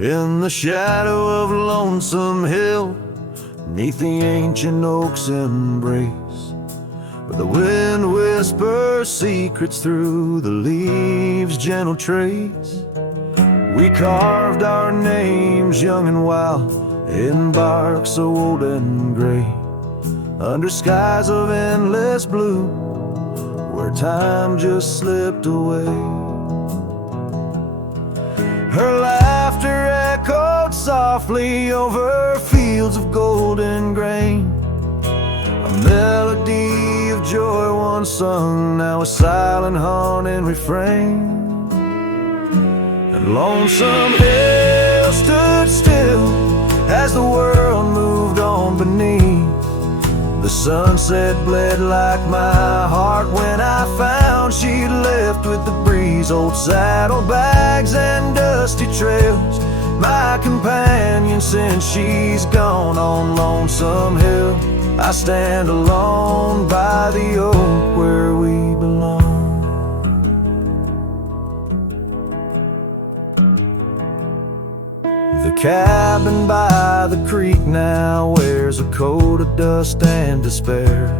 In the shadow of Lonesome Hill, 'neath the ancient oak's embrace, where the wind whispers secrets through the leaves' gentle trace, we carved our names young and wild in bark so old and gray, under skies of endless blue, where time just slipped away. Her laughter echoed softly over fields of golden grain, a melody of joy once sung, now a silent haunting refrain. And Lonesome Hill stood still as the world moved on beneath. The sunset bled like my heart when I found she'd left with the breeze. Old saddlebags and dusty trails, my companion since she's gone. On Lonesome Hill I stand alone by the oak where we belong. The cabin by the creek now wears a coat of dust and despair,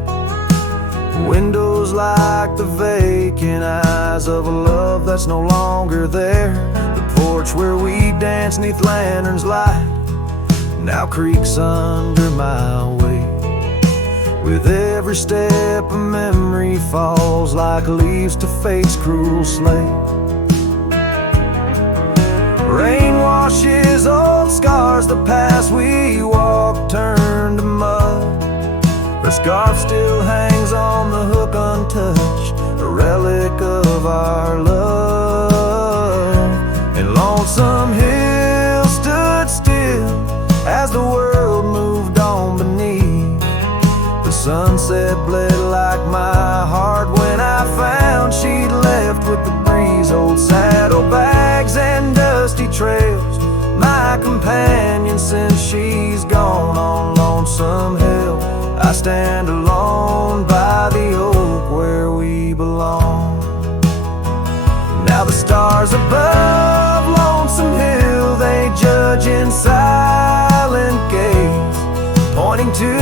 windows like the vacant eyes of a love that's no longer there. The porch where we danced 'neath lanterns light now creaks under my weight. With every step a memory falls like leaves to fate's cruel slate. Rain washes old scars, the past we walked turned to mud. Her scarf still hangs on the hook untouched, a relic of our love. And Lonesome Hill stood still as the world moved on beneath. The sunset bled like my heart when I found she'd left with the breeze. Old saddlebags and dusty trails, my companion since she's gone. On Lonesome Hill I stand alone by the oak where we belong. Now the stars above Lonesome Hill, they judge in silent gaze, pointing to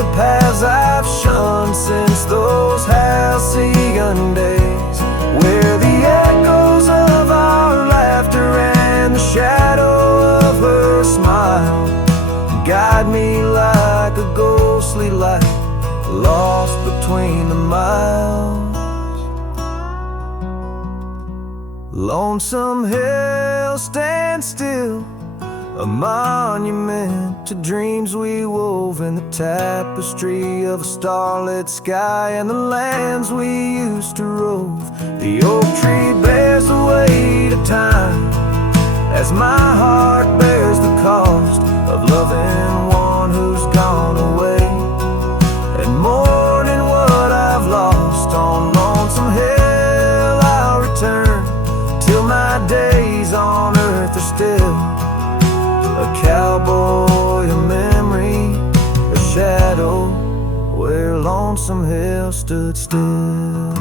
the paths I've shunned since those halcyon days, where the echoes of our laughter and the shadow of her smile guide me like a ghostly light lost between the miles. Lonesome Hill stands still, a monument to dreams we wove in the tapestry of a starlit sky and the lands we used to rove. The oak tree bears the weight of time as my heart bears the cost of loving one who's gone away and mourning what I've lost. On Lonesome Hill I'll return till my days on earth are still a cowboy, a memory, a shadow where Lonesome Hill stood still.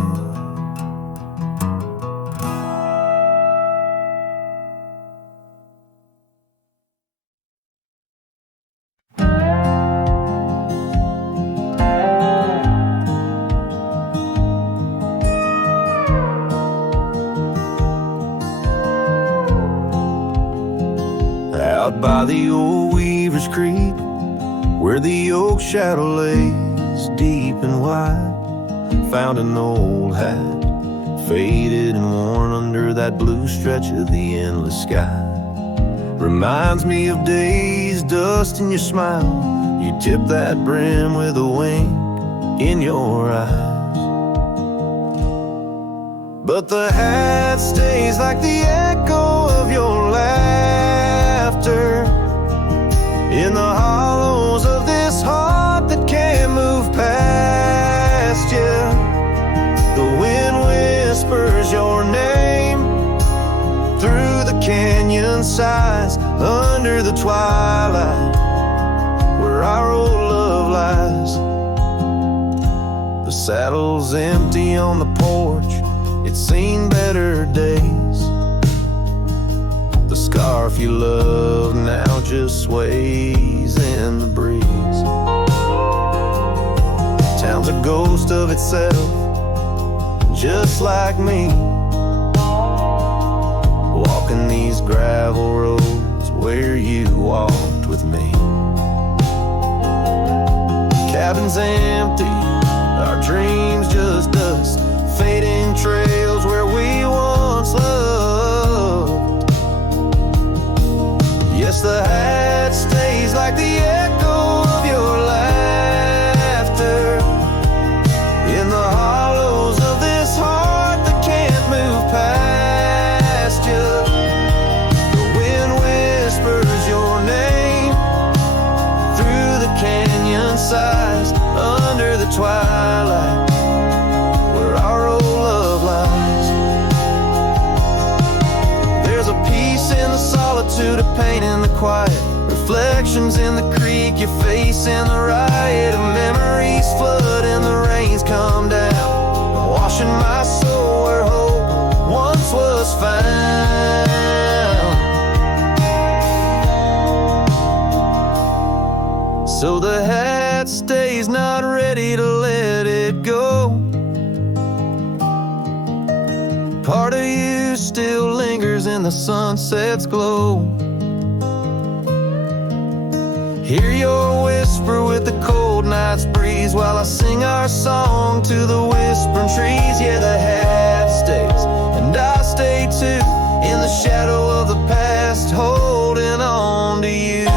Out by the old Weaver's Creek, where the oak shadow lays deep and wide, found an old hat, faded and worn under that blue stretch of the endless sky. Reminds me of days, dust in your smile, you tip that brim with a wink in your eyes. But the hat stays like the echo of your laughter in the hollows of this heart that can't move past you. The wind whispers your name through the canyon sides, under the twilight where our old love lies. The saddle's empty on the porch, it's seen better days. The scarf you love just sways in the breeze. Town's a ghost of itself, just like me, walking these gravel roads where you walked with me. Cabin's empty, our dreams just dust, fading trails where we once loved. Yes, the hat stays like the echo of your laughter in the hollows of this heart that can't move past you. The wind whispers your name through the canyon sides, under the twilight where our old love lies. There's a peace in the solitude, a pain in the quiet, reflections in the creek, your face in the riot of memories flood and the rains come down, washing my soul where hope once was found. So the hat stays, not ready to let it go. Part of you still lingers in the sunset's glow. Hear your whisper with the cold night's breeze while I sing our song to the whispering trees. Yeah, the hat stays, and I stay too, in the shadow of the past, holding on to you.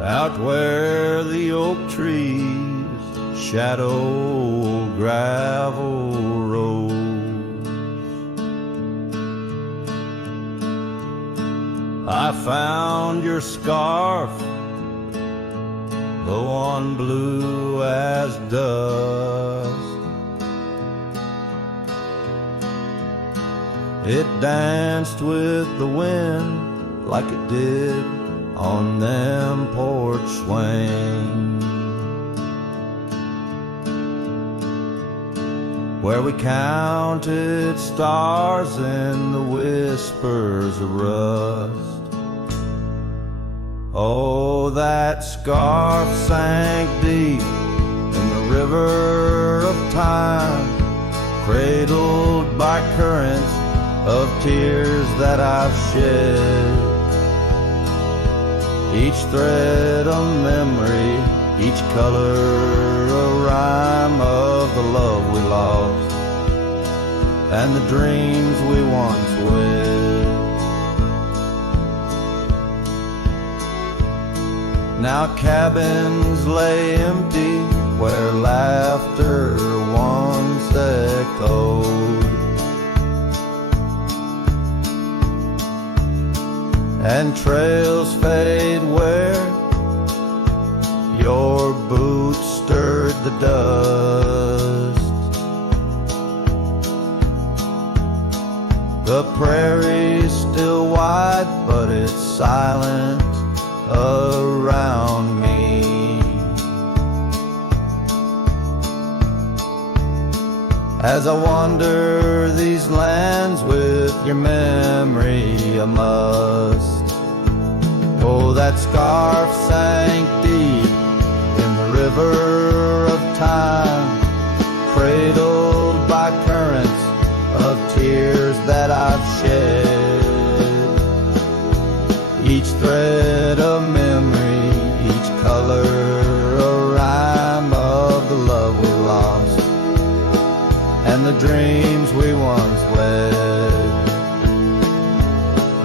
Out where the oak trees shadow gravel roads, I found your scarf, the one blue as dust. It danced with the wind like it did on them porch swings, where we counted stars in the whispers of rust. Oh, that scarf sank deep in the river of time, cradled by currents of tears that I've shed. Each thread a memory, each color a rhyme of the love we lost and the dreams we once wed. Now cabins lay empty where laughter once echoed, and trails fade where your boots stirred the dust. The prairie's still wide, but it's silent around me, as I wander these lands with your memory. I must. Oh, that scarf sank deep in the river of time, cradled by currents of tears that I've shed. Each thread a memory, each color a rhyme of the love we lost and the dreams we once wed.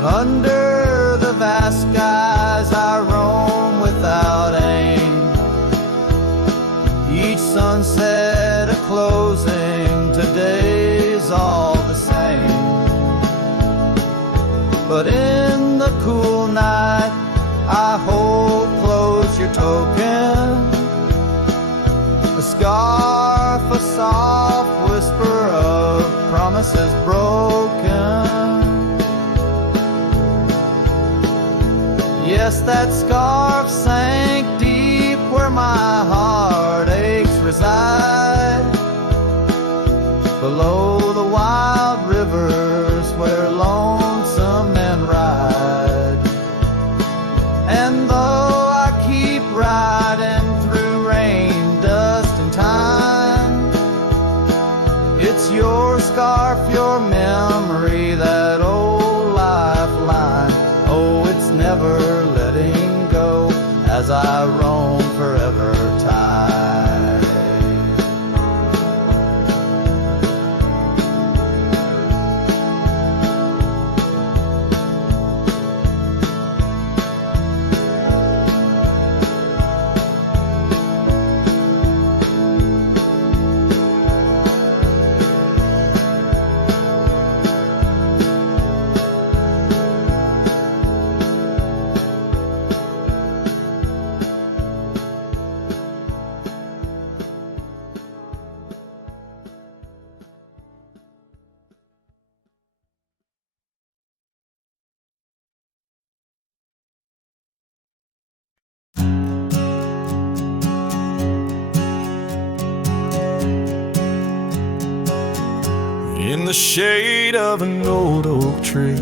Under the vast skies I roam without aim, each sunset a closing, today's all the same. But in the cool night I hold close your token Yes, that scarf sank deep where my heartaches reside, below the wild rivers where lonesome men ride. And though I keep riding through rain, dust, and time, it's your scarf, your memory, that old lifeline. Oh, it's never letting go as I roam forever tied. In the shade of an old oak tree,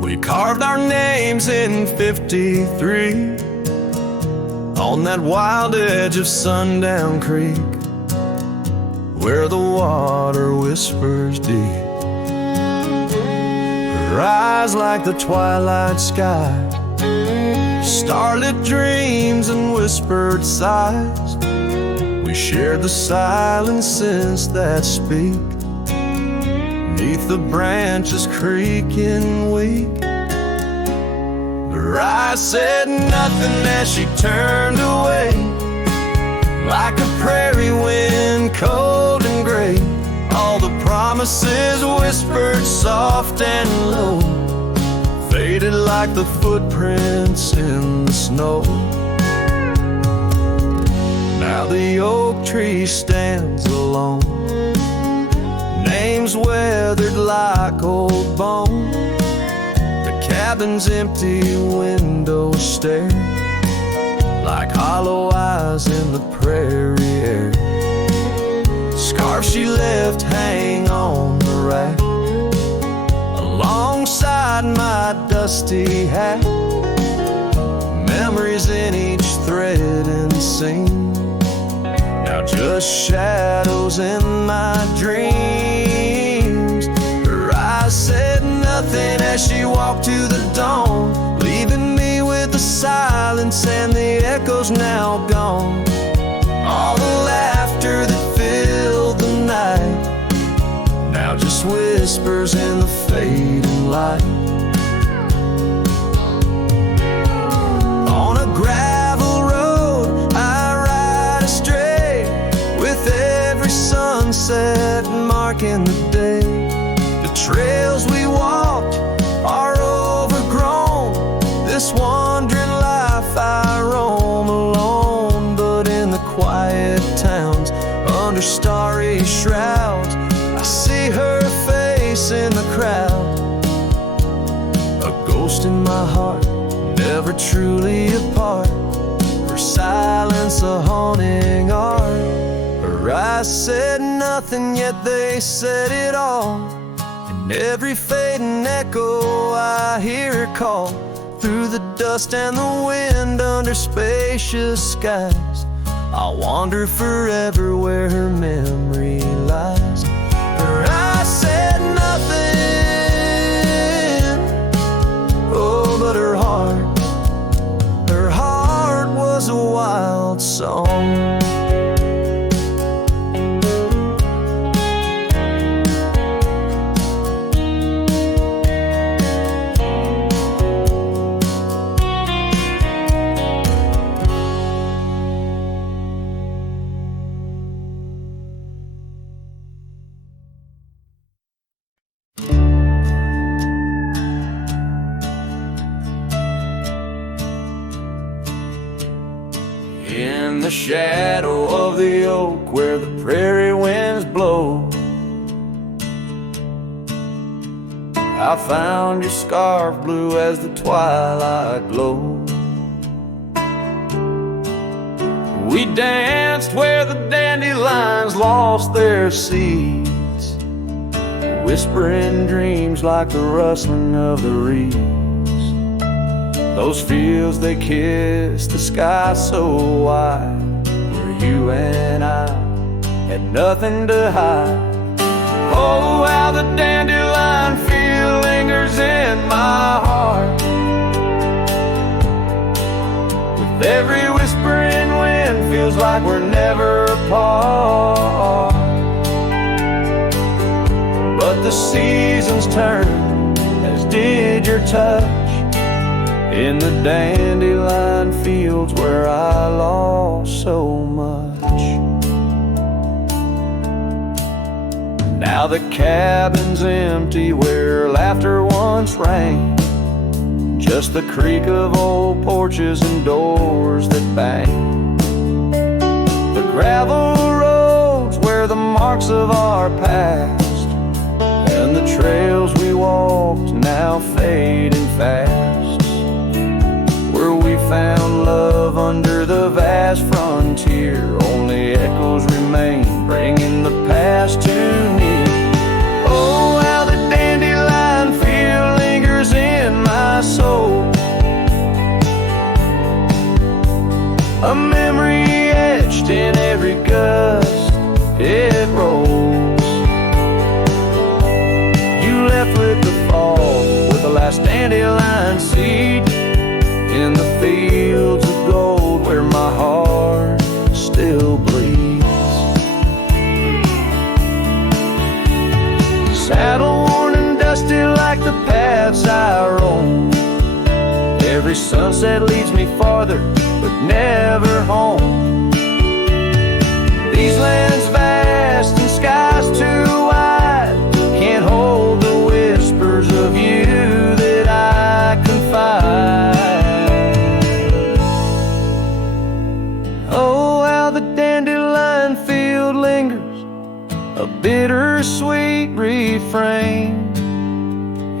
we carved our names in 53 on that wild edge of Sundown Creek, where the water whispers deep. Her eyes like the twilight sky, starlit dreams and whispered sighs. We shared the silences that speak beneath the branches creaking weak. Her eyes said nothing as she turned away, like a prairie wind, cold and gray. All the promises whispered soft and low, faded like the footprints in the snow. Now the oak tree stands alone, names weathered like old bone. The cabin's empty windows stare like hollow eyes in the prairie air. Scarf she left hang on the rack alongside my dusty hat. Memories in each thread and seam, now just shadows in my dreams. Her eyes said nothing as she walked to the dawn, leaving me with the silence and the echoes now gone. All the laughter that filled the night, now just whispers in the fading light. On a gravel road I ride astray, with every sunset marking the day. The trails we walked are overgrown, this wandering life I roam alone. But in the quiet towns, under starry shrouds, I see her face in the crowd. A ghost in my heart, never truly apart, her silence a haunting art. Her eyes said nothing, yet they said it all. In every fading echo I hear her call, through the dust and the wind, under spacious skies. I'll wander forever where her memory lies. Her eyes said nothing, oh, but her heart was a wild song. In the shadow of the oak where the prairie winds blow, I found your scarf blue as the twilight glowed. We danced where the dandelions lost their seeds, whispering dreams like the rustling of the reeds. Those fields, they kissed the sky so wide, where you and I had nothing to hide. Oh, how the dandelion feel lingers in my heart, with every whispering wind feels like we're never apart. But the seasons turned, as did your touch, in the dandelion fields where I lost so much. Now the cabin's empty where laughter once rang, just the creak of old porches and doors that bang. The gravel roads where the marks of our past, and the trails we walked now fading fast, where we found love under the vast frontier. Only echoes remain, bringing the past too near. Oh, how the dandelion feel lingers in my soul, a memory etched in every gust it rolls. You left with the fall, with the last dandelion seed, in the fields of gold where my heart still bleeds. Saddle worn and dusty like the paths I roam, every sunset leads me farther but never home. These lands vast and skies too wide can't hold the whispers of you that I confide. Oh, how the dandelion field lingers, a bittersweet refrain,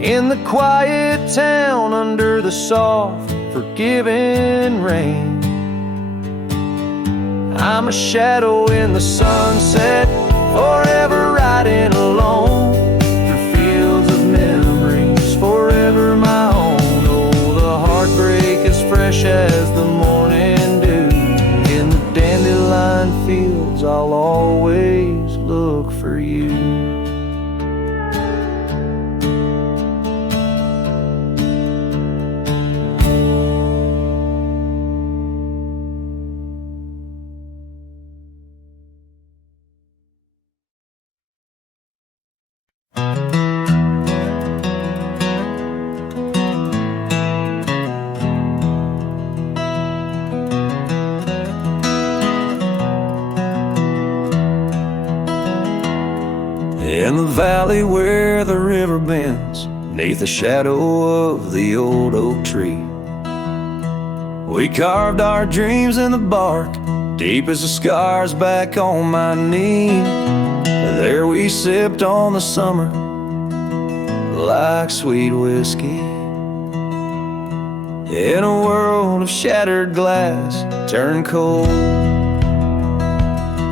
in the quiet town under the soft, forgiving rain. I'm a shadow in the sunset, forever riding alone, through fields of memories, forever my own. Oh, the heartbreak is fresh as the morning dew, in the dandelion fields I'll always look for you. In the valley where the river bends, neath the shadow of the old oak tree, we carved our dreams in the bark, deep as the scars back on my knee. There we sipped on the summer like sweet whiskey, in a world of shattered glass turned cold.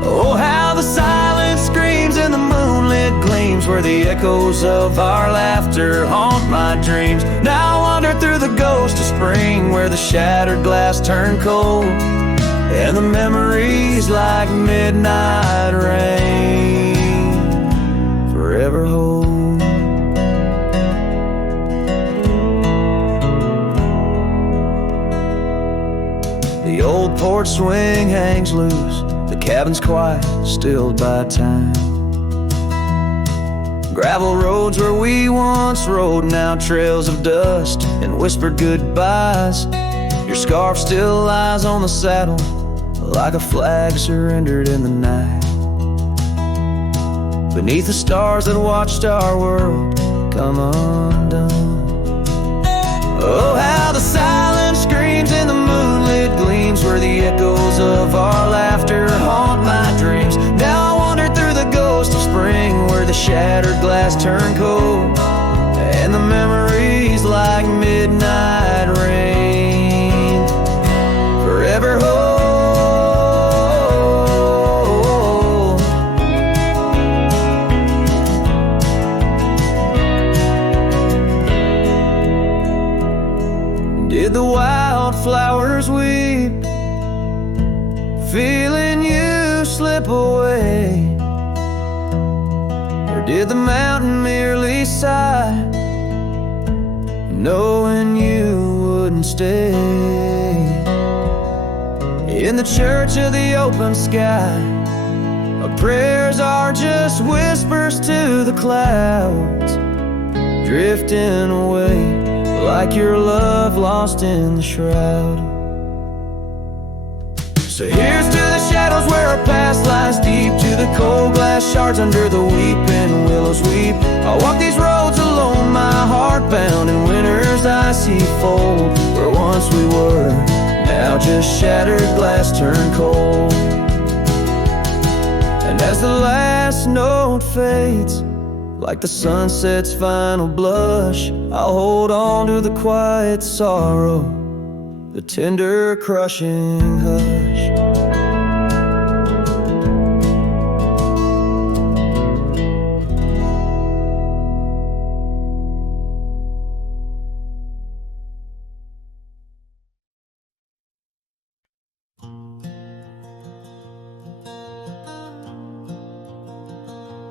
Oh, how the silence screams in the moonlit gleams, where the echoes of our laughter haunt my dreams. Now I wander through the ghost of spring, where the shattered glass turned cold, and the memories like midnight rain forever hold. The old porch swing hangs loose, the cabin's quiet, stilled by time. Gravel roads where we once rode, now trails of dust and whispered goodbyes. Your scarf still lies on the saddle, like a flag surrendered in the night, beneath the stars that watched our world come undone. Oh, how the silence screams in the moonlit gleams, where the echoes of our laughter haunt my dreams. Now I wander through the ghost of spring, where the shattered glass turned cold, and the flowers weep, feeling you slip away? Or did the mountain merely sigh, knowing you wouldn't stay? In the church of the open sky, our prayers are just whispers to the clouds, drifting away like your love lost in the shroud. So here's to the shadows where our past lies deep, to the cold glass shards under the weeping willows weep. I walk these roads alone, my heart bound in winter's icy fold, where once we were, now just shattered glass turned cold. And as the last note fades, like the sunset's final blush, I'll hold on to the quiet sorrow, the tender crushing hush.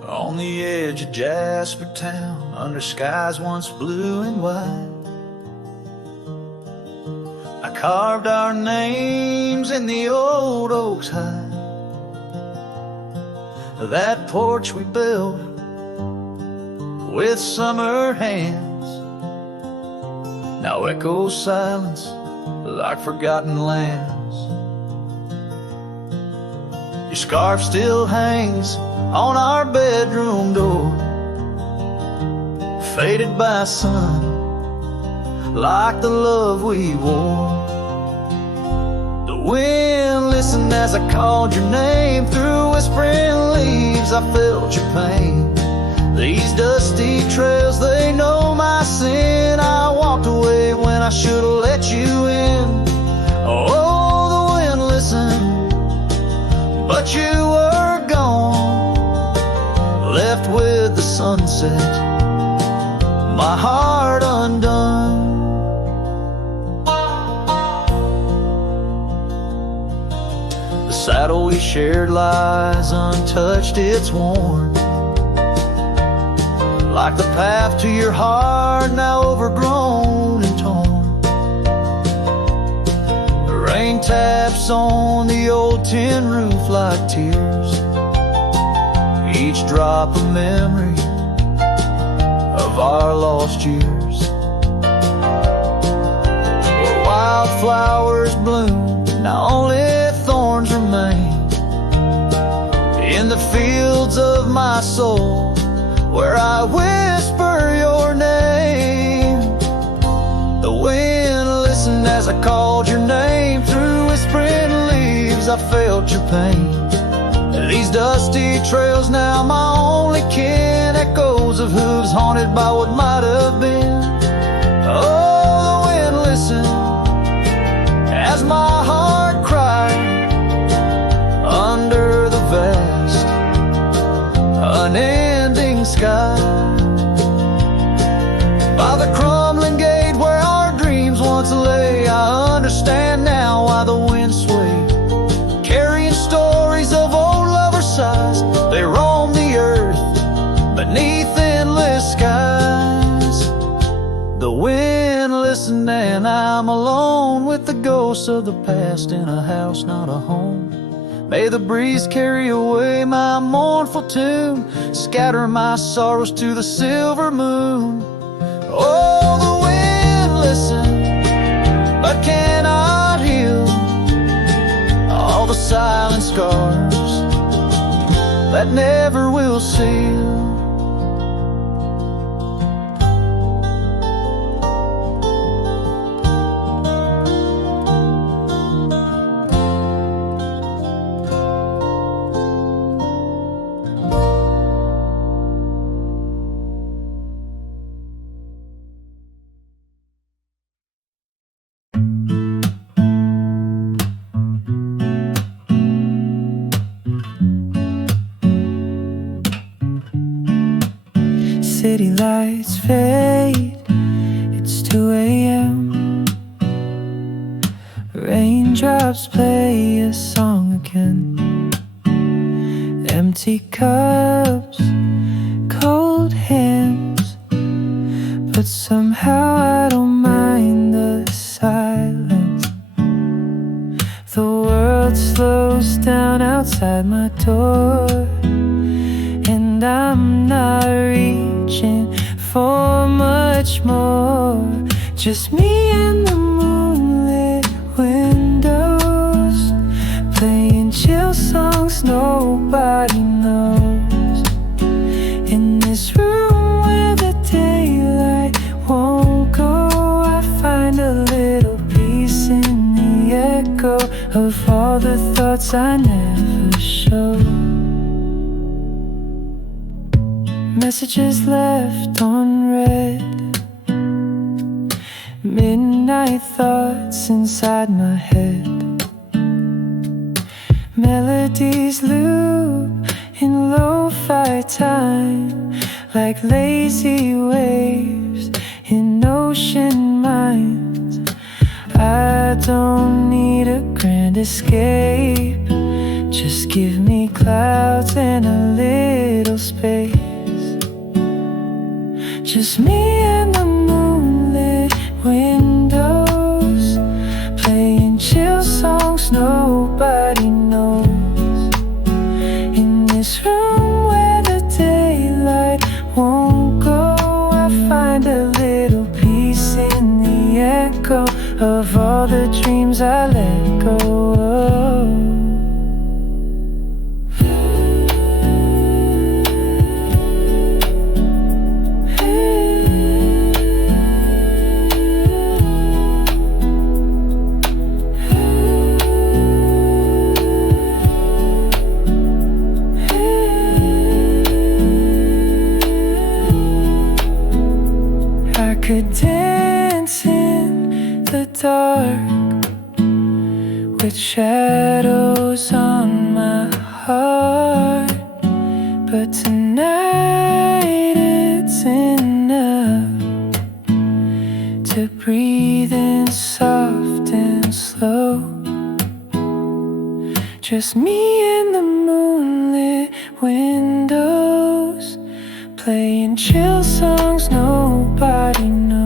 On the edge of Jasper Town, under skies once blue and white, I carved our names in the old oak's hide. That porch we built with summer hands now echoes silence like forgotten lands. Your scarf still hangs on our bedroom door, faded by sun, like the love we wore. The wind listened as I called your name, through whispering leaves I felt your pain. These dusty trails, they know my sin. I walked away when I should have let you in. Oh, the wind listened, but you were gone, left with the sunset, my heart undone. The saddle we shared lies untouched, it's worn, like the path to your heart, now overgrown and torn. The rain taps on the old tin roof like tears, each drop a memory of our lost years. Where wildflowers bloom, now only thorns remain. In the fields of my soul, where I whisper your name. The wind listened as I called your name, through whispering leaves I felt your pain. These dusty trails now my only kin, echoes of hooves haunted by what might have been. Oh, the wind listened as my heart cried under the vast, unending sky. By the crumbling gate where our dreams once lay, I understand now why the wind swayed, carrying stories of old lovers' sighs. They roam the earth beneath endless skies. The wind listened and I'm alone with the ghosts of the past in a house, not a home. May the breeze carry away my mournful tune, scatter my sorrows to the silver moon. Oh, the wind listened, but cannot heal all the silent scars that never will seal. City lights fade, it's 2 a.m. Raindrops play a song again. Empty cups, cold hands, but somehow I don't mind the silence. The world slows down outside my door, and I'm not reaching for much more. Just me and the moonlit windows, playing chill songs nobody knows. In this room where the daylight won't go, I find a little peace in the echo of all the thoughts I never show. Messages left unread, midnight thoughts inside my head. Melodies loop in lo-fi time, like lazy waves in ocean minds. I don't need a grand escape, just give me clouds and a little space. Just me and the moonlit windows, playing chill songs nobody knows. In this room where the daylight won't go, I find a little peace in the echo of all the dreams I let go of. Could dance in the dark with shadows on my heart, but tonight it's enough to breathe in soft and slow. Just me and the moonlit windows, playing chill songs nobody knows.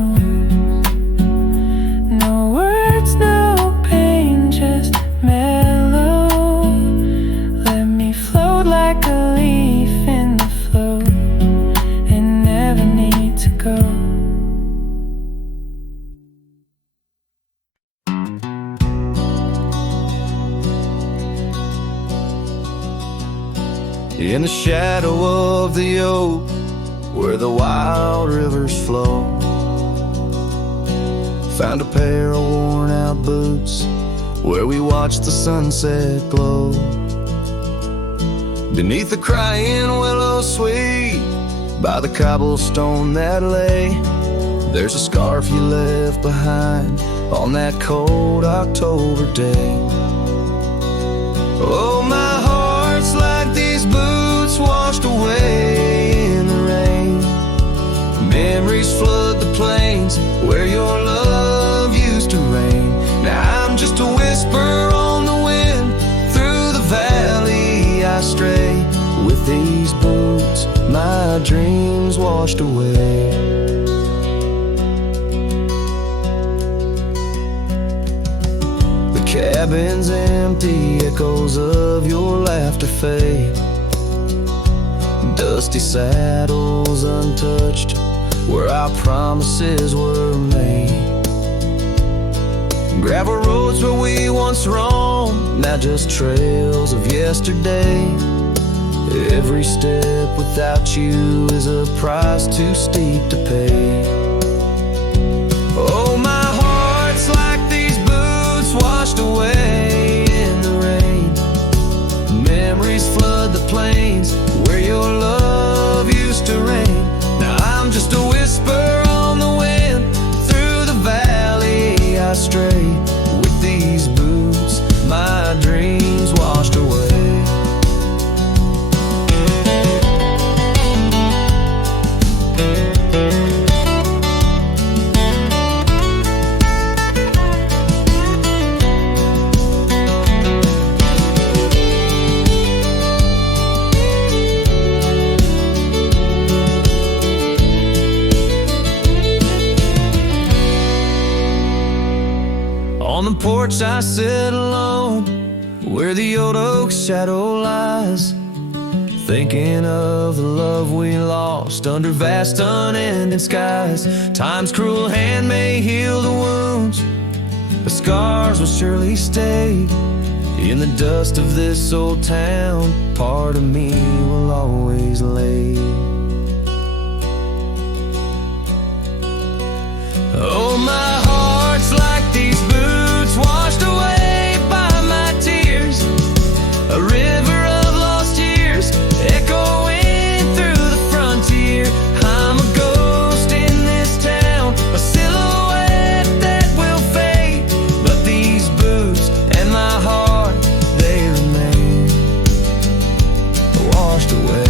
No words, no pain, just mellow. Let me float like a leaf in the flow and never need to go. In the shadow of the oak, where the wild rivers flow, found a pair of worn out boots where we watched the sunset glow. Beneath the crying willow sweet, by the cobblestone that lay, there's a scarf you left behind on that cold October day. Oh, my heart's like these boots washed away in the rain. Memories flood the plains where your love used to reign. Now I'm just a whisper on the wind, through the valley I stray. With these boots my dreams washed away. The cabin's empty, echoes of your laughter fade. Dusty saddles untouched, where our promises were made. Gravel roads where we once roamed, now just trails of yesterday. Every step without you is a price too steep to pay. Oh, my heart's like these boots washed away in the rain. Memories flood the plains where your love used to reign. Now I'm just a whisper on the wind, through the valley I stray. With these boots my dreams washed away. porch I sit alone, where the old oak's shadow lies, thinking of the love we lost under vast unending skies. Time's cruel hand may heal the wounds, but scars will surely stay. In the dust of this old town, part of me will always lay. Oh, my heart's like these boots washed away by my tears, a river of lost years echoing through the frontier. I'm a ghost in this town, a silhouette that will fade, but these boots and my heart, they remain washed away.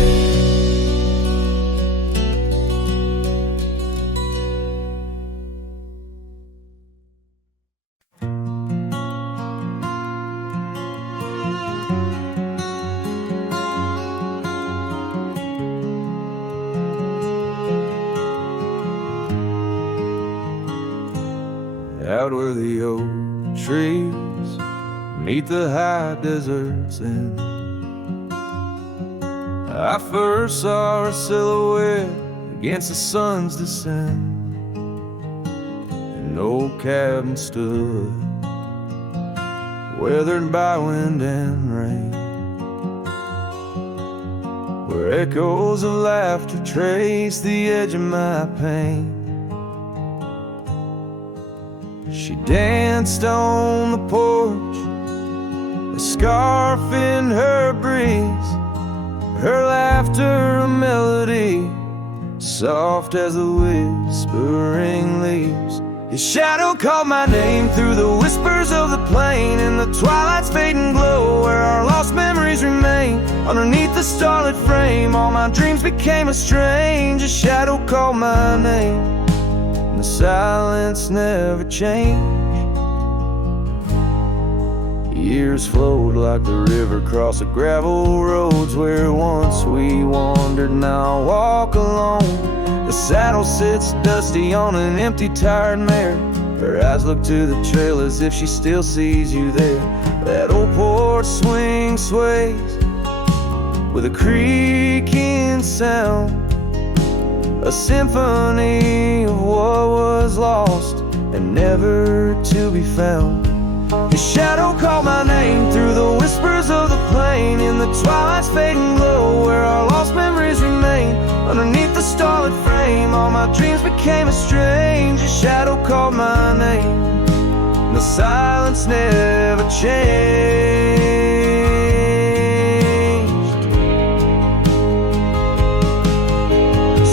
Out where the old trees meet the high deserts end, I first saw a silhouette against the sun's descent. An old cabin stood, weathered by wind and rain, where echoes of laughter trace the edge of my pain. She danced on the porch, a scarf in her breeze, her laughter a melody, soft as the whispering leaves. His shadow called my name through the whispers of the plain, in the twilight's fading glow, where our lost memories remain. Underneath the starlit frame, all my dreams became a strange. A shadow called my name, and the silence never changed. Years flowed like the river across the gravel roads, where once we wandered, now I walk alone. The saddle sits dusty on an empty, tired mare. Her eyes look to the trail as if she still sees you there. That old porch swing sways with a creaking sound, a symphony of what was lost and never to be found. His shadow called my name through the whispers of the plain, in the twilight's fading glow, where our lost memories remain. Underneath the starlit frame, all my dreams became a strange. His shadow called my name, and the silence never changed.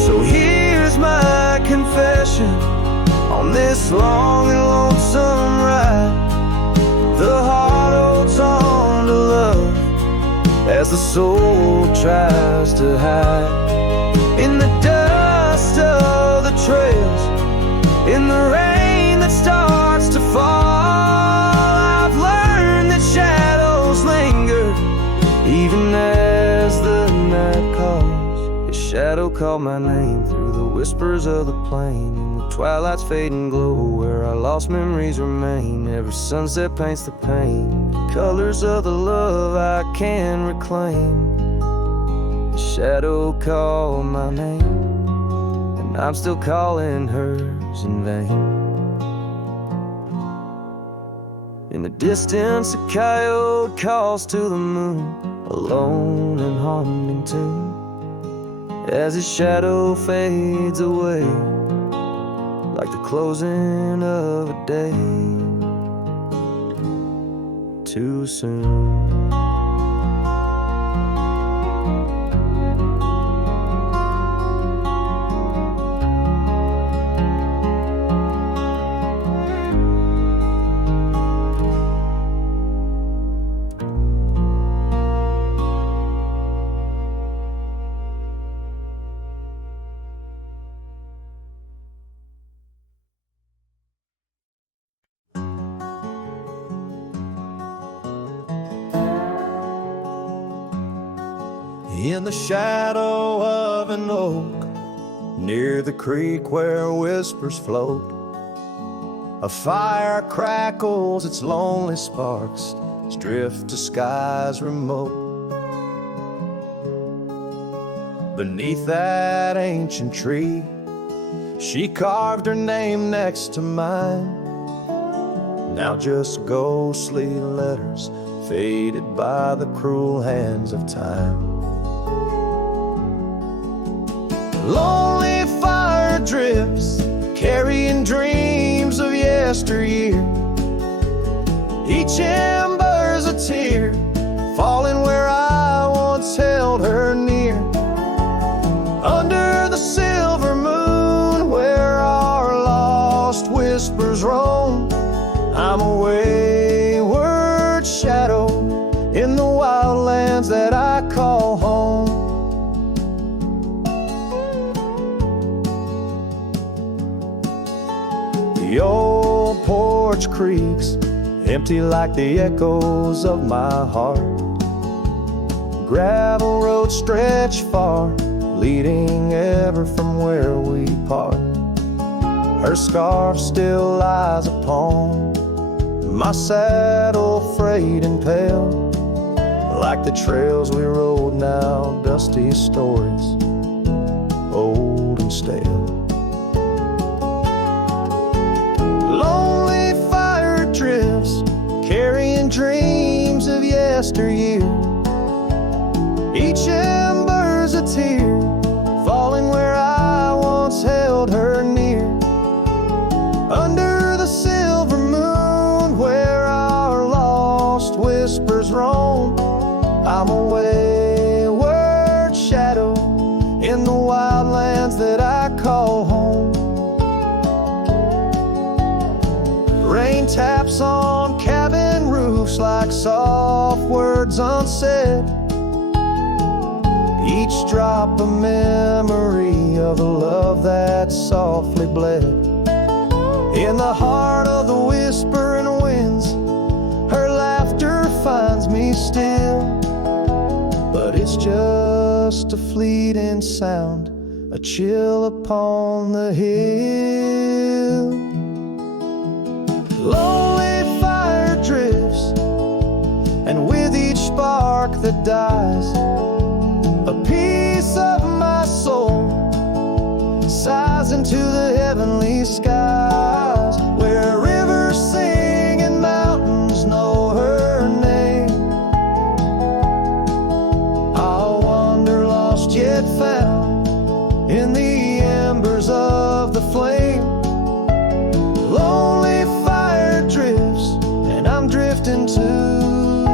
So here's my confession on this long and lonesome ride. The heart holds on to love as the soul tries to hide. In the dust of the trails, in the rain that starts to fall, I've learned that shadows linger even as the night calls. His shadow called my name through the whispers of the plain, in the twilight's fading glow, where our lost memories remain. Every sunset paints the pain, the colors of the love I can reclaim. The shadow called my name, and I'm still calling hers in vain. In the distance, a coyote calls to the moon, a lone and haunting tune, as his shadow fades away like the closing of a day too soon. In the shadow of an oak, near the creek where whispers float, A fire crackles its lonely sparks as drift to skies remote. Beneath that ancient tree, she carved her name next to mine. Now just ghostly letters faded by the cruel hands of time. Lonely fire drifts, carrying dreams of yesteryear. Each ember's a tear, falling where I once held her near. Under the silver moon, where our lost whispers roam, I'm a wayward shadow in the wildlands that I call home. The old porch creaks, empty like the echoes of my heart. Gravel roads stretch far, leading ever from where we part. Her scarf still lies upon my saddle, frayed and pale, like the trails we rode now, dusty stories, old and stale. Lonely fire drifts, carrying dreams of yesteryear. Each ember's a tear, falling where I once held her near. Under the silver moon, where our lost whispers roam, I'm a wayward shadow in the wildlands that I call home. Rain taps on cabin roofs like soft words unsaid, each drop a memory of the love that softly bled. In the heart of the whispering winds, her laughter finds me still. But it's just a fleeting sound, a chill upon the hill. Lonely fire drifts, and with each spark that dies, a piece of my soul sighs into the heavenly skies, where rivers sing and mountains know her name. I'll wander lost yet found in the embers of the flame. Lonely fire drifts, and I'm drifting too,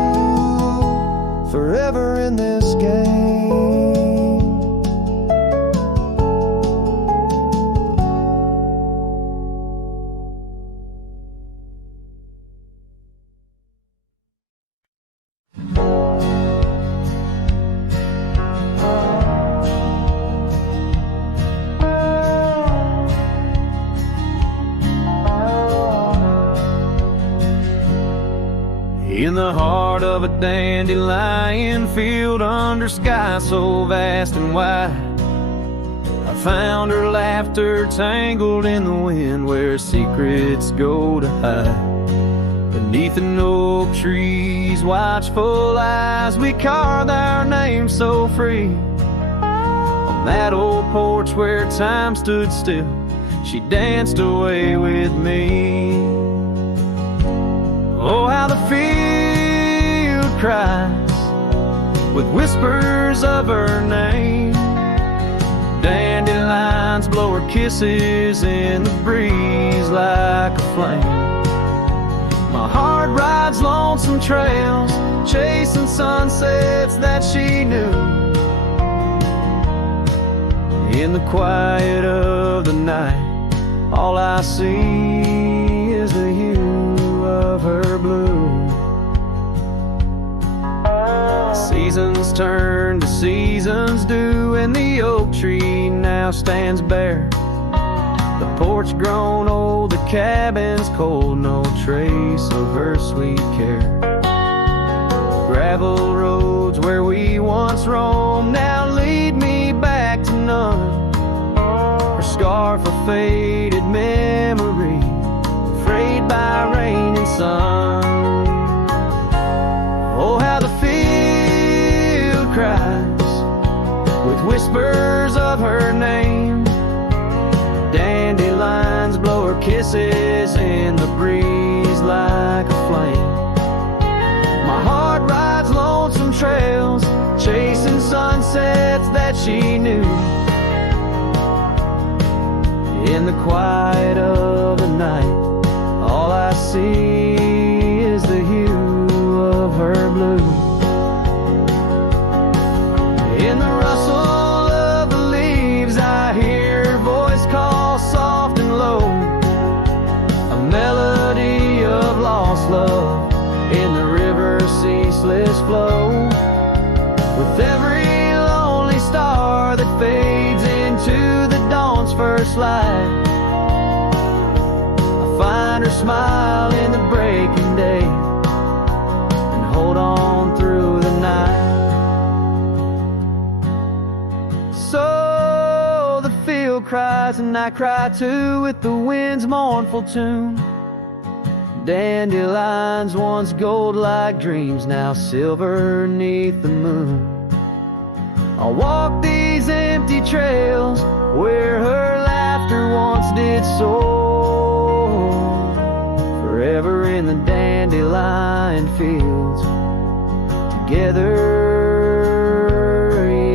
forever in this game. In the heart of a dandelion field, under sky so vast and wide, I found her laughter tangled in the wind, where secrets go to hide. Beneath an oak tree's watchful eyes, we carved our names so free. On that old porch where time stood still, she danced away with me. Oh, how the field cries with whispers of her name. Dandelions blow her kisses in the breeze like a flame. My heart rides lonesome trails, chasing sunsets that she knew. In the quiet of the night, all I see is the hue of her blue. Seasons turn to seasons do, and the oak tree now stands bare. The porch grown old, the cabin's cold, no trace of her sweet care. Gravel roads where we once roamed now lead me back to none. Her scarf a faded memory, frayed she knew. In the quiet of the night, all I see is the hue of her blue. In the rustle of the leaves, I hear her voice call soft and low, a melody of lost love in the river's ceaseless flow. With every lonely star that fades into the dawn's first light, I find her smile in the breaking day and hold on through the night. So the field cries and I cry too with the wind's mournful tune. Dandelions once gold like dreams, now silver 'neath the moon. I'll walk these empty trails where her laughter once did soar, forever in the dandelion fields, together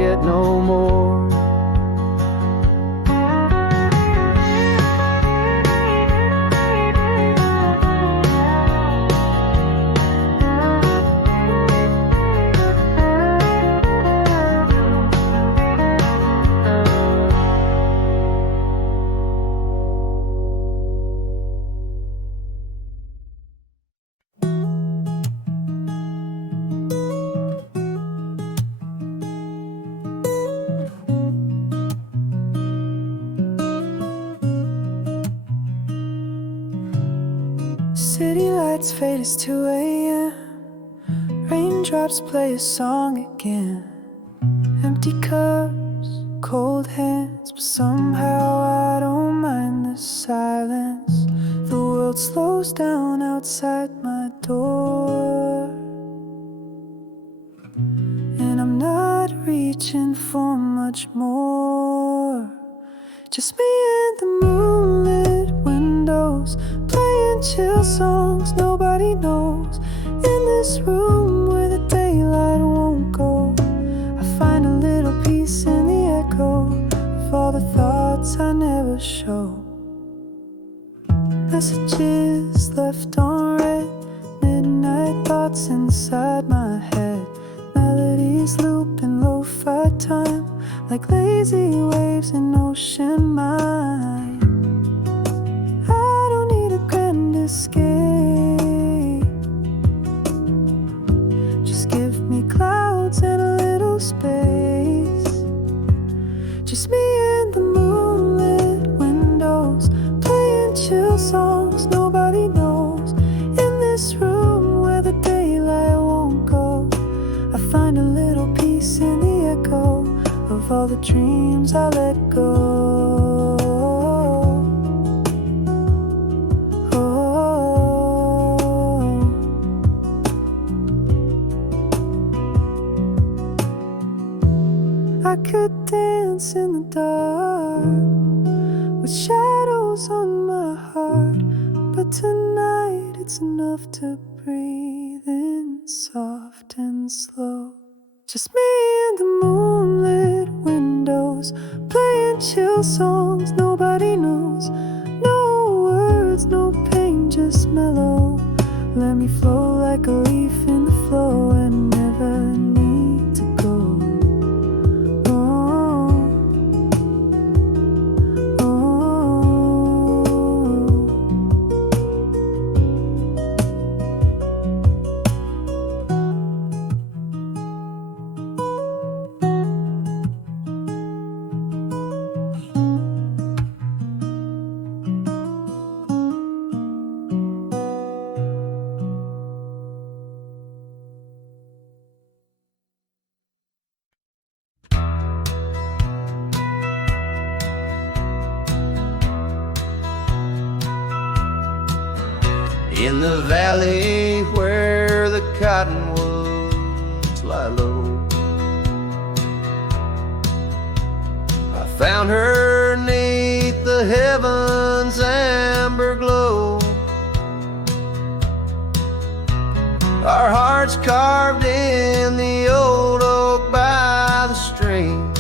yet no more. City lights fade as 2 a.m. Raindrops play a song again. Empty cups, cold hands, but somehow I don't mind the silence. The world slows down outside my door, and I'm not reaching for much more. Just me and the moonlit windows, playing chill songs nobody knows. In this room where the daylight won't go, I find a little peace in the echo of all the thoughts I never show. Messages left on read, midnight thoughts inside my head. Melodies loop in lo-fi time, like lazy waves in ocean mind. I don't need a grand escape, just give me clouds and a little space. Just me and the moonlit windows, playing chill songs nobody knows. In this room where the daylight won't go, I find a little peace in the echo of all the dreams I let go. I could dance in the dark with shadows on my heart, but tonight it's enough to breathe in soft and slow. Just me and the moonlit windows, playing chill songs nobody knows. No words, no pain, just mellow. Let me flow like a leaf in the flow and never need to go. In the valley where the cottonwoods lie low, I found her 'neath the heavens' amber glow. Our hearts carved in the old oak by the stream,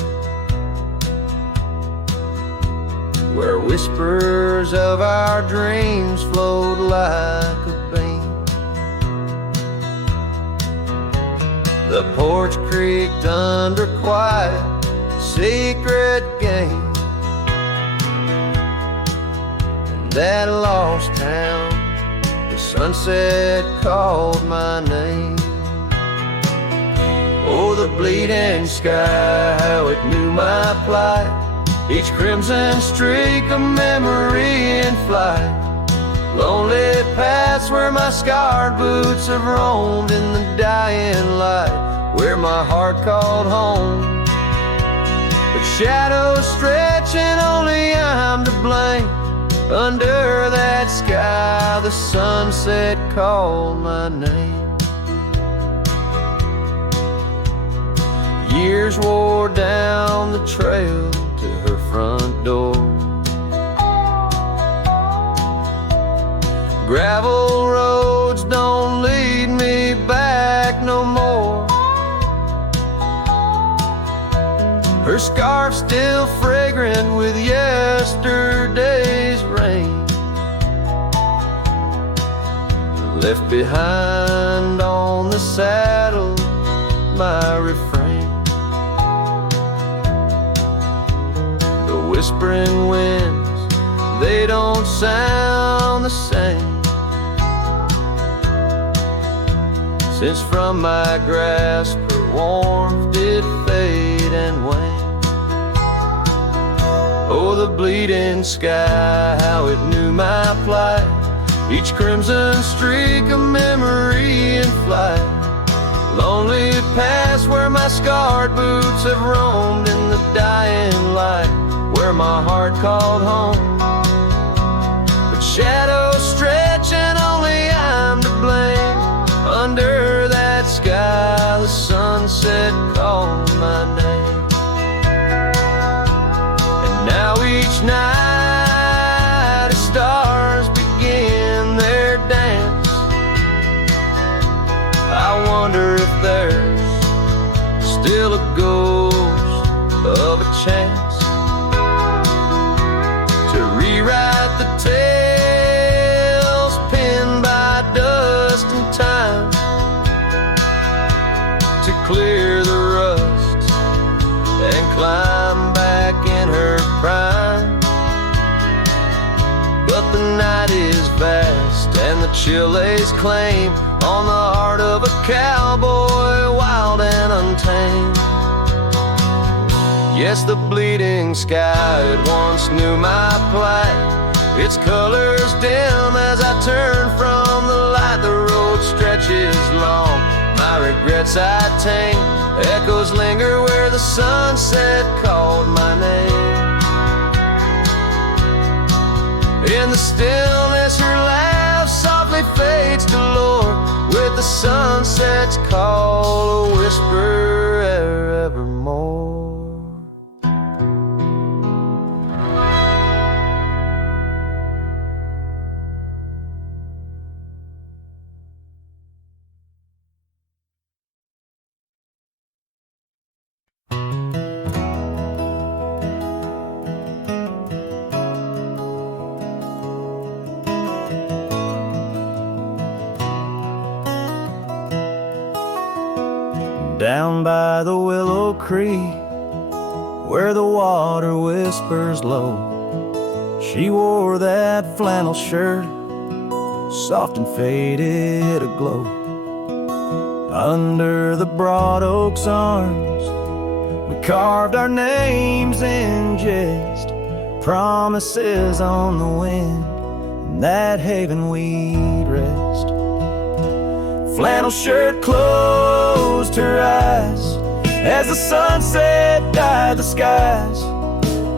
whispers of our dreams flowed like a beam. The porch creaked under quiet, secret game. In that lost town, the sunset called my name. Oh, the bleeding sky, how it knew my plight. Each crimson streak a memory in flight. Lonely paths where my scarred boots have roamed in the dying light, where my heart called home. But shadows stretch and only I'm to blame. Under that sky, the sunset called my name. Years wore down the trail to her front door. Gravel roads don't lead me back no more. Her scarf still fragrant with yesterday's rain, left behind on the saddle my refrain. The whispering winds, they don't sound the same, since from my grasp her warmth did fade and wane. Oh, the bleeding sky, how it knew my plight. Each crimson streak a memory in flight. Lonely paths where my scarred boots have roamed in the dying light, where my heart called home. But shadows stretch and only I'm to blame. Under that sky, the sunset called my name. And now each night as stars begin their dance, I wonder if there's still a ghost of a chance to rewrite the tales pinned by dust and time, to clear the rust and climb back in her prime. But the night is vast and the chill lays claim on the heart of a cowboy, wild and untamed. Yes, the bleeding sky, it once knew my plight. Its colors dim as I turn from the light. The road stretches long, my regrets I tame. Echoes linger where the sunset called my name. In the stillness, her laugh softly fades to lore, with the sunset's call a whisper evermore. Down by the willow creek, where the water whispers low, she wore that flannel shirt, soft and faded aglow. Under the broad oak's arms, we carved our names in jest, promises on the wind, in that haven we'd rest. Flannel shirt closed her eyes as the sunset dyed the skies.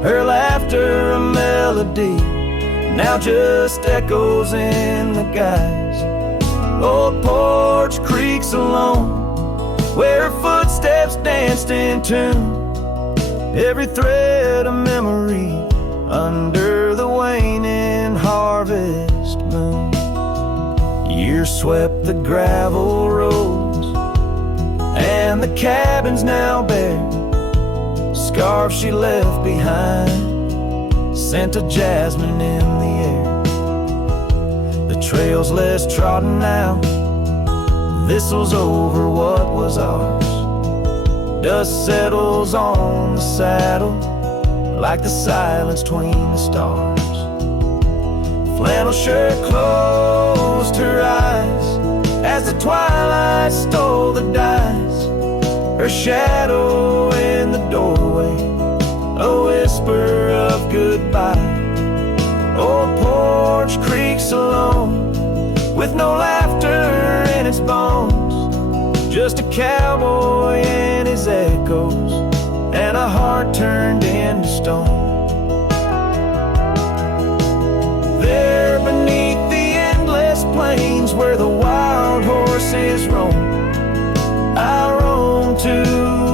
Her laughter a melody, now just echoes in the guise. Old porch creaks alone, where her footsteps danced in tune. Every thread a memory under the waning harvest moon. Years swept the gravel roads, and the cabin's now bare. Scarf she left behind scent of jasmine in the air. The trail's less trodden now, thistle's over what was ours. Dust settles on the saddle like the silence between the stars. Flannel shirt closed her eyes as the twilight stole the dice. Her shadow in the doorway, a whisper of goodbye. Old porch creaks alone with no laughter in its bones. Just a cowboy and his echoes, and a heart turned into stone. There beneath the endless plains where the wild horses roam, I roam to,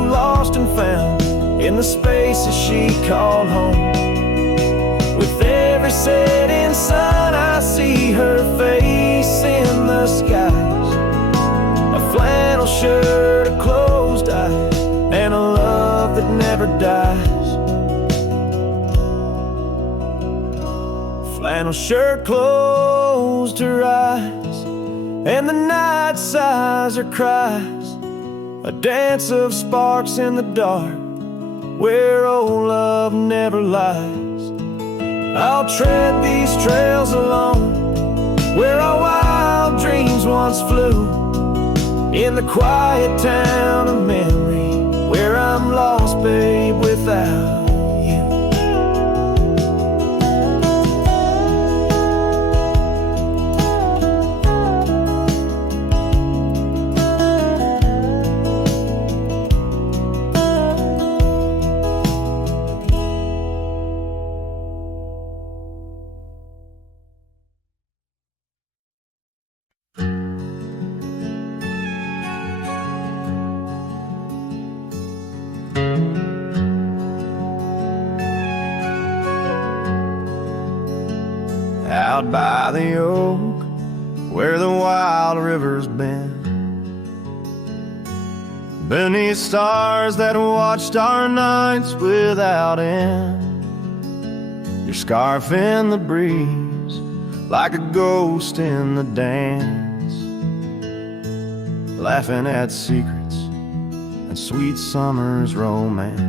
lost and found in the spaces she called home. With every setting sun I see her face in the skies. A flannel shirt, a closed eye, and a love that never dies. Flannel shirt closed her eyes, and the night sighs her cries. A dance of sparks in the dark where old love never lies. I'll tread these trails alone where our wild dreams once flew, in the quiet town of memory where I'm lost, babe, without you. Out by the oak, where the wild river's been, beneath stars that watched our nights without end. Your scarf in the breeze, like a ghost in the dance, laughing at secrets and sweet summer's romance.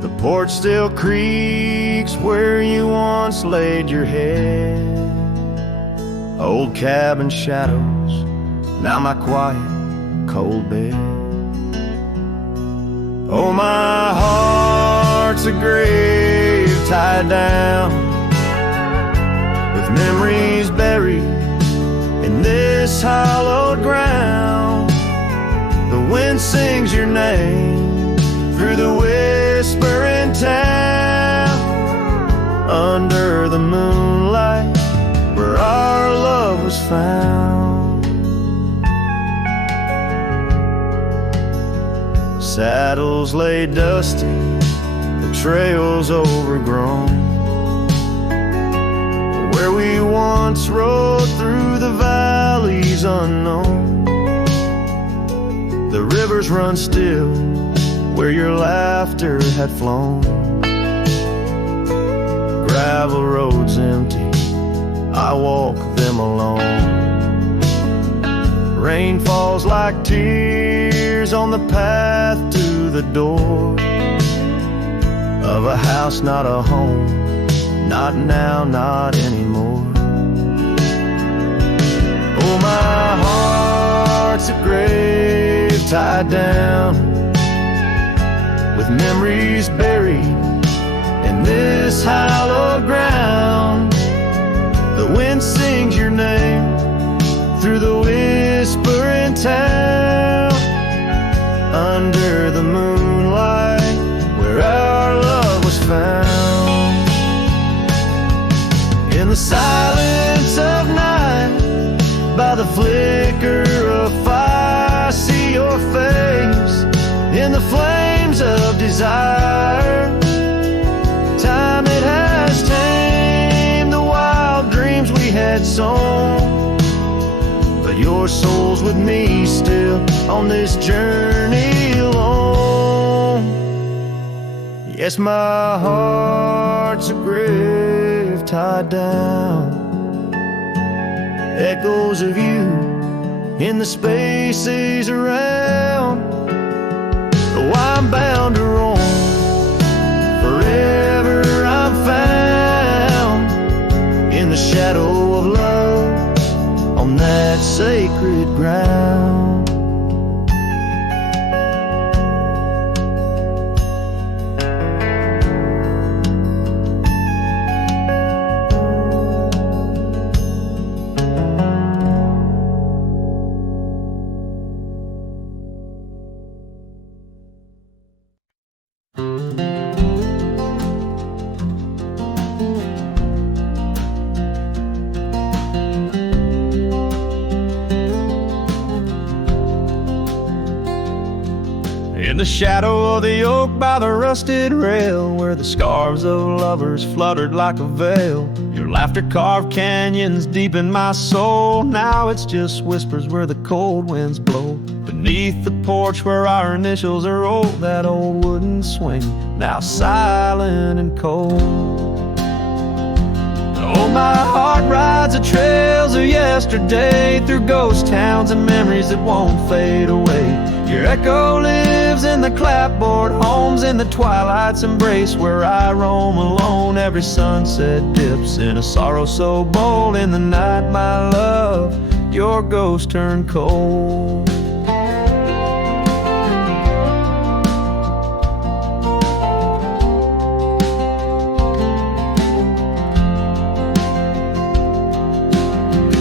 The porch still creaks where you once laid your head. Old cabin shadows, now my quiet, cold bed. Oh, my heart's a grave tied down, with memories buried in this hallowed ground. The wind sings your name through the whispering town, under the moonlight where our love was found. Saddles lay dusty, the trails overgrown, where we once rode through the valleys unknown. The rivers run still where your laughter had flown. Gravel roads empty, I walk them alone. Rain falls like tears on the path to the door of a house, not a home, not now, not anymore. Oh, my heart's a grave tied down, with memories buried in this hallowed ground. The wind sings your name through the whispering town, under the moonlight where our love was found. In the silence of night, by the flicker of fire, I see your face in the flames of desire. Time it has tamed the wild dreams we had sown, but your soul's with me still on this journey alone. Yes, my heart's a grave tied down. Echoes of you in the spaces around. Oh, I'm bound to roam. Forever I'm found in the shadow of love on that sacred ground. In the shadow of the oak by the rusted rail, where the scarves of lovers fluttered like a veil, your laughter carved canyons deep in my soul. Now it's just whispers where the cold winds blow. Beneath the porch where our initials are rolled, that old wooden swing, now silent and cold. Oh, my heart rides the trails of yesterday, through ghost towns and memories that won't fade away. Your echo lives in the clapboard homes, in the twilight's embrace where I roam alone. Every sunset dips in a sorrow so bold. In the night, my love, your ghost turned cold.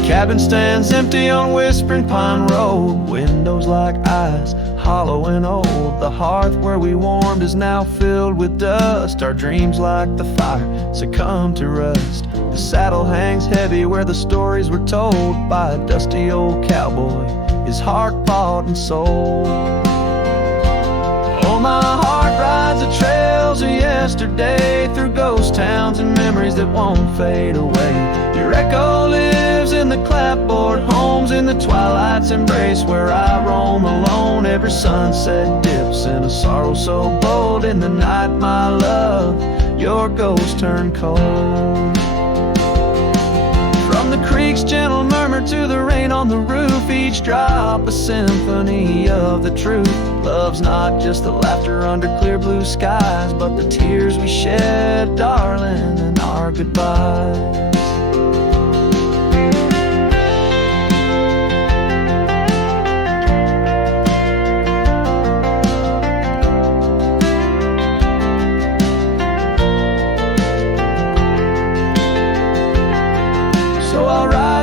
Cabin stands empty on Whispering Pine Road, windows like eyes, hollow and old. The hearth where we warmed is now filled with dust. Our dreams like the fire succumb to rust. The saddle hangs heavy where the stories were told by a dusty old cowboy, his heart bought and sold. Oh, my heart rides the trails of yesterday, through ghost towns and memories that won't fade away. Your echo lives in the clapboard homes, in the twilight's embrace where I roam alone. Every sunset dips in a sorrow so bold. In the night, my love, your ghost turned cold. From the creek's gentle murmur to the rain on the roof, each drop a symphony of the truth. Love's not just the laughter under clear blue skies, but the tears we shed, darling, in our goodbyes.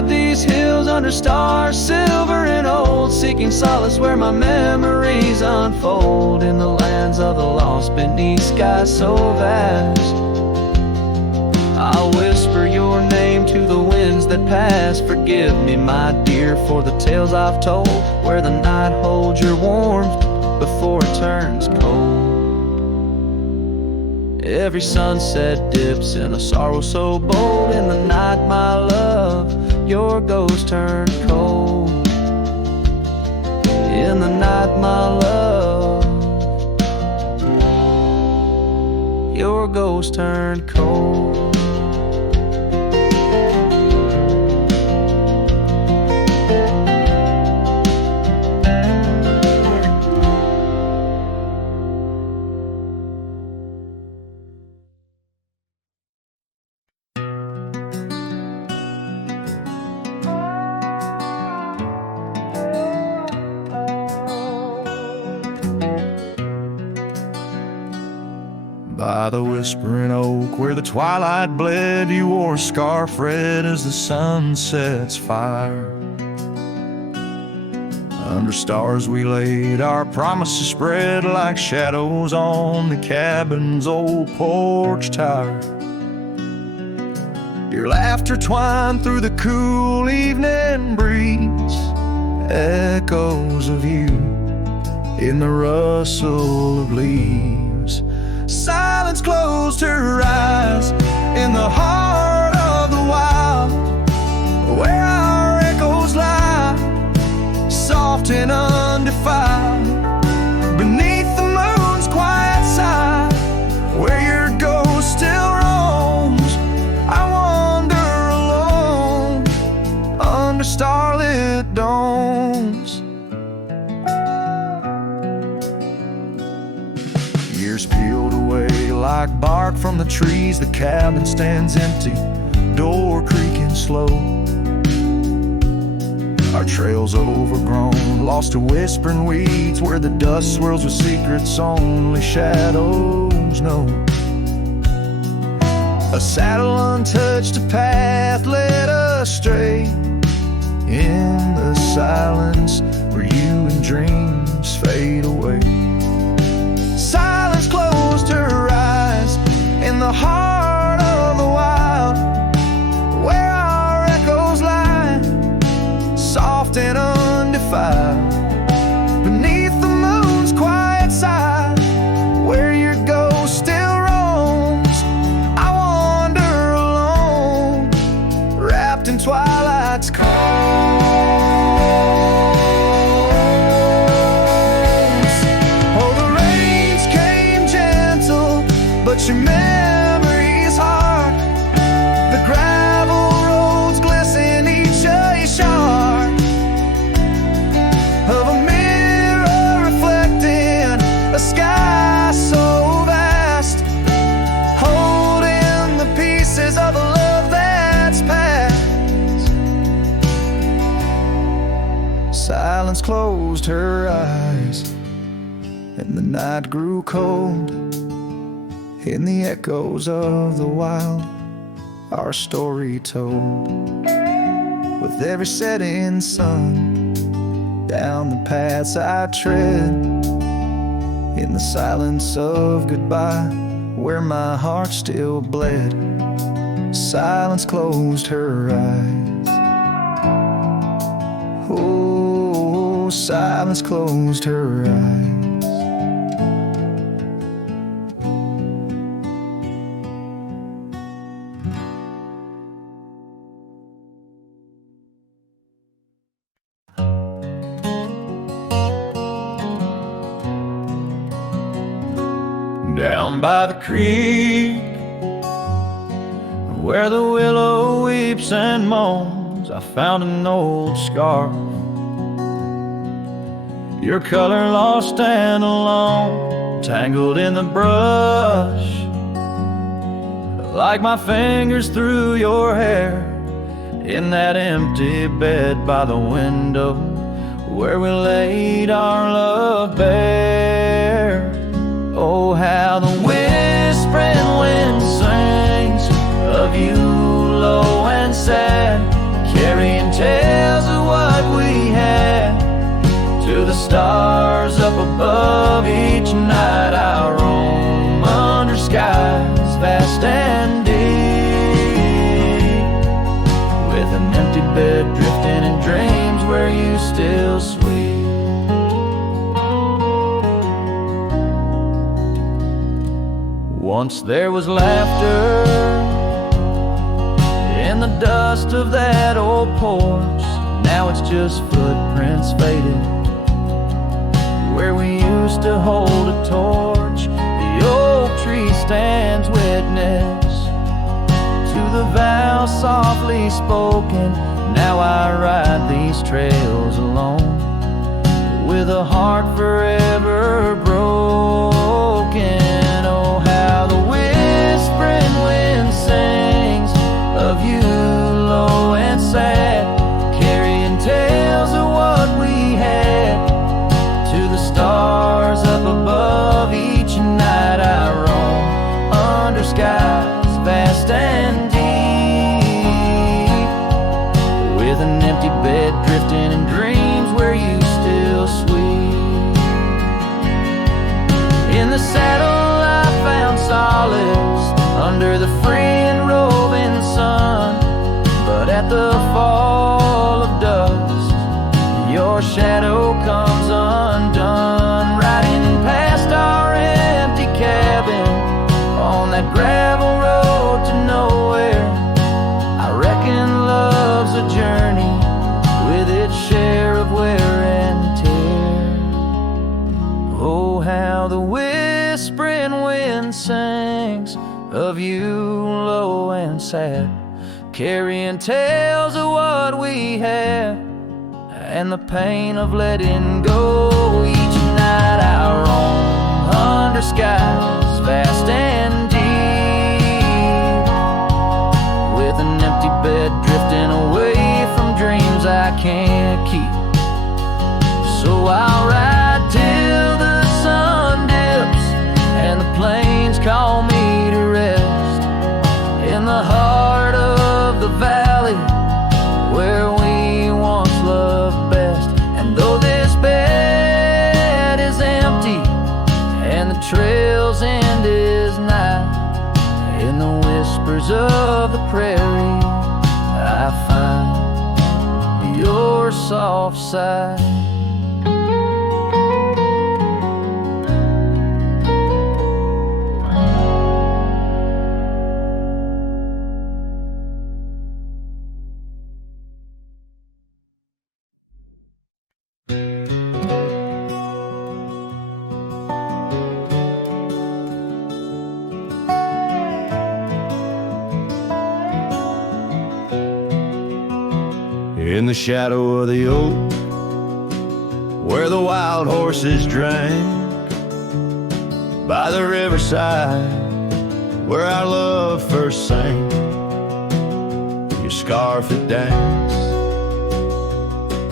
These hills under stars, silver and old, seeking solace where my memories unfold. In the lands of the lost, beneath skies so vast, I'll whisper your name to the winds that pass. Forgive me, my dear, for the tales I've told, where the night holds your warmth before it turns cold. Every sunset dips in a sorrow so bold. In the night, my love, your ghost turned cold. In the night, my love, your ghost turned cold. By the whispering oak where the twilight bled, you wore a scarf red as the sun sets fire. Under stars we laid our promises spread like shadows on the cabin's old porch tower. Your laughter twined through the cool evening breeze, echoes of you in the rustle of leaves. Silence closed her eyes in the heart of the wild, where our echoes lie, soft and undefiled, beneath the moon's quiet side, where tones. Years peeled away like bark from the trees. The cabin stands empty, door creaking slow. Our trails overgrown, lost to whispering weeds, where the dust swirls with secrets only shadows know. A saddle untouched, a path led astray in the silence where you and dreams fade away. Silence closed her eyes in the heart of the wild, where our echoes lie, soft and undefiled, beneath the moon's quiet side, where your ghost still roams. I wander alone, wrapped in twilight's calm. But your memory's hard. The gravel roads glisten, each a shard of a mirror reflecting a sky so vast, holding the pieces of a love that's past. Silence closed her eyes, and the night grew cold. In the echoes of the wild, our story told. With every setting sun, down the paths I tread, in the silence of goodbye, where my heart still bled. Silence closed her eyes. Oh, silence closed her eyes. Down by the creek, where the willow weeps and moans, I found an old scarf, your color lost and alone, tangled in the brush, like my fingers through your hair, in that empty bed by the window, where we laid our love bare. Oh, how the whispering wind sings of you low and sad, carrying tales of what we had to the stars up above. Each night I roam under skies vast and deep, with an empty bed drifting in dreams where you still sleep. Once there was laughter in the dust of that old porch. Now it's just footprints faded where we used to hold a torch. The oak tree stands witness to the vow softly spoken. Now I ride these trails alone, with a heart forever broken. Oh, how the whispering wind sings of you low and sad, carrying tales of what we had to the stars up above. Each night I roam under skies vast and deep, with an empty bed drifting in dreams where you still sleep. In the saddle I found solace under the free and roving sun, but at the fall of dusk your shadow comes undone, riding past our empty cabin on that gravel road to nowhere. I reckon love's a journey with its share of wear and tear. Oh, how the whispering wind sings of you low and sad, carrying tales of what we had and the pain of letting go. Each night I roam under skies vast and deep, with an empty bed drifting away from dreams I can't keep. So I'll ride till the sun dips and the plains call me to rest, in the heart of the valley where we once loved best. And though this bed is empty and the trail's end is nigh, in the whispers of the prairie I find your soft sigh. In the shadow of the oak, where the wild horses drank, by the riverside where our love first sang, your scarf had danced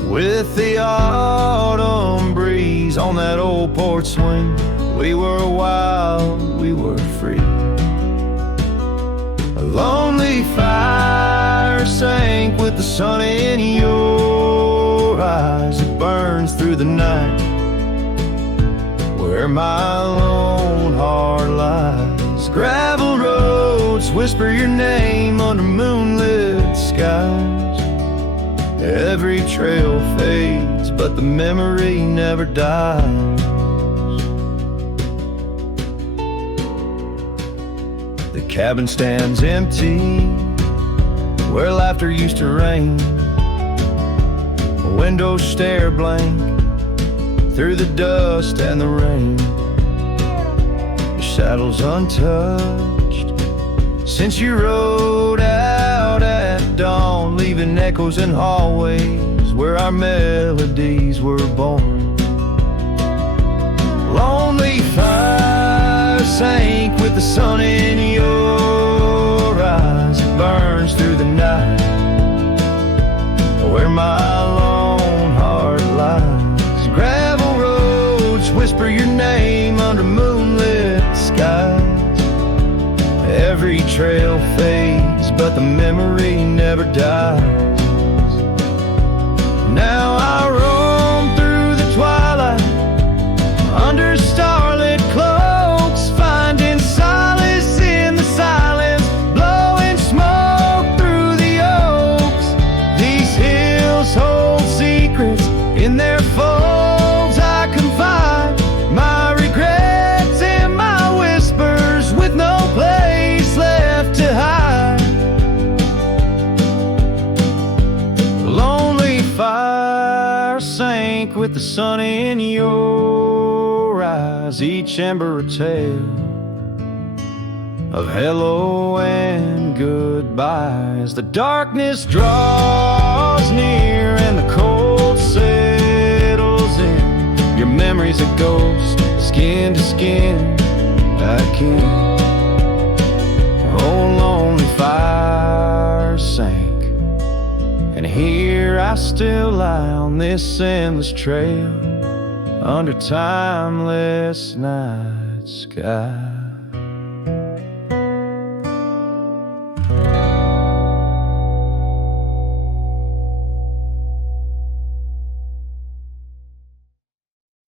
with the autumn breeze on that old porch swing. We were wild, we were free. A lonely fire sank with the sun in your eyes. It burns through the night where my lone heart lies. Gravel roads whisper your name under moonlit skies. Every trail fades, but the memory never dies. The cabin stands empty where laughter used to reign. Windows stare blank through the dust and the rain. Your saddle's untouched since you rode out at dawn, leaving echoes in hallways where our melodies were born. Lonely fire sank with the sun in your eyes. It burns through the night where my lone heart lies. Gravel roads whisper your name under moonlit skies. Every trail fades, but the memory never dies. Now I roam through the twilight under starlit cloaks, finding solace in the silence, blowing smoke through the oaks. These hills hold secrets in their folds. I confide my regrets and my whispers with no place left to hide. The lonely fire sank with the sun in your eyes. Each ember a tale of hello and goodbye. As the darkness draws near and the cold settles in, your memory's a ghost, skin to skin. I can't. Oh, lonely fire sank, and here I still lie on this endless trail under timeless night sky.